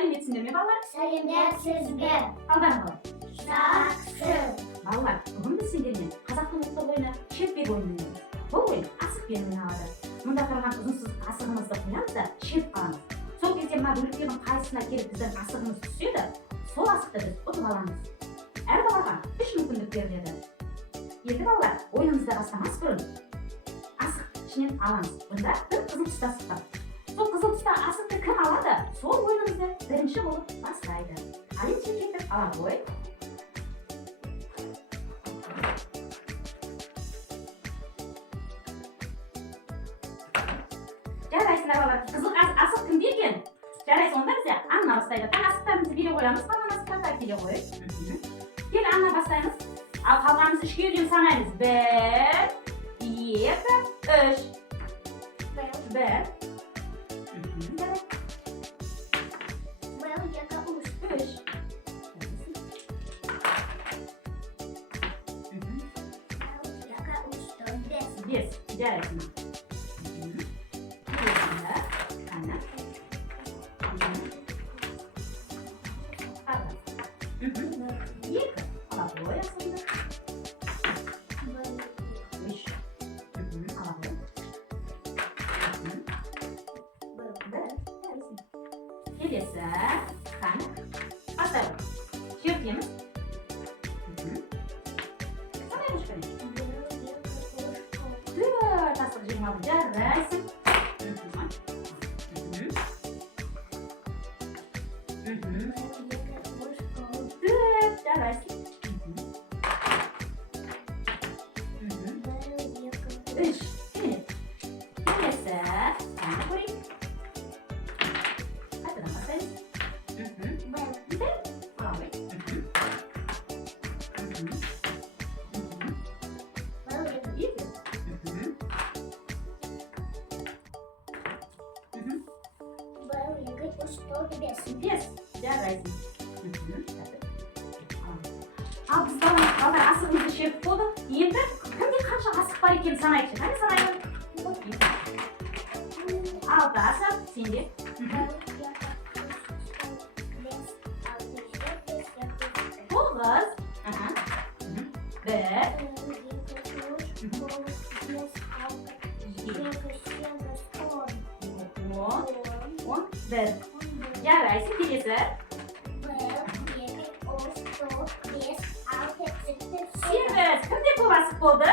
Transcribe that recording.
Сәлеметсіңдер ме, балалар? Сәлеметсізбе. Қалдарың қалай? Жақсы. Балалар, бүгін біз сендермен қазақтың ұлттық ойыны шертпек ойынын ойнаймыз. Бұл ойын асықпен ойналады. Мұнда тұрған ұзын асығымызды қоямыз да шертіп қаламыз. Сол кезде мына бөліктердің қайсысына келіп біздің асығымыз түседі, сол асықты біз ұтып аламыз. Әр балаға 3 мүмкіндік беріледі. Енді балалар, ойынымызды бастамас бұрын асық ішінен аламыз. Бұнда бір қызыл түсті асық бар. Сол қызыл түсті асықты кім алады, сол ойынымызды бірінші болып бастайды. Алин шекеттік ала ғой. Жарайсыңдар балалар, қызыл асық кімде екен? Жарайсың, онда бізде Анна бастайды. Таң асықтарымызды бере қоямыз, қалған асықтарды келе қойып. Кел, Анна бастаймыз. Ал қалғанымыз 3-ке дейін санаймыз. 1, 2, 3. 1. 3. 5. Жарайсың. Екі ала қоясыңдар. 3. Ала қой. 1. Келесі. Қане. Бастайық. Шертеміз. Санаймыз кәне. 4 асық жиырмалы. Жарайсың. 4. Жарайсың. 3. Келесі. Қане көрейік. Қайтадан бастаймыз. 1. Ала қой. 2. 5. Жарайсың. Ал біз балалар асығымызды шертіп болды. Енді кімде қанша асық бар екен санайықшы. Қане санайық? 6 асық. Сенде? 9. 1. 11. Жарайсың. Келесі. 8. Кімде көп асық болды?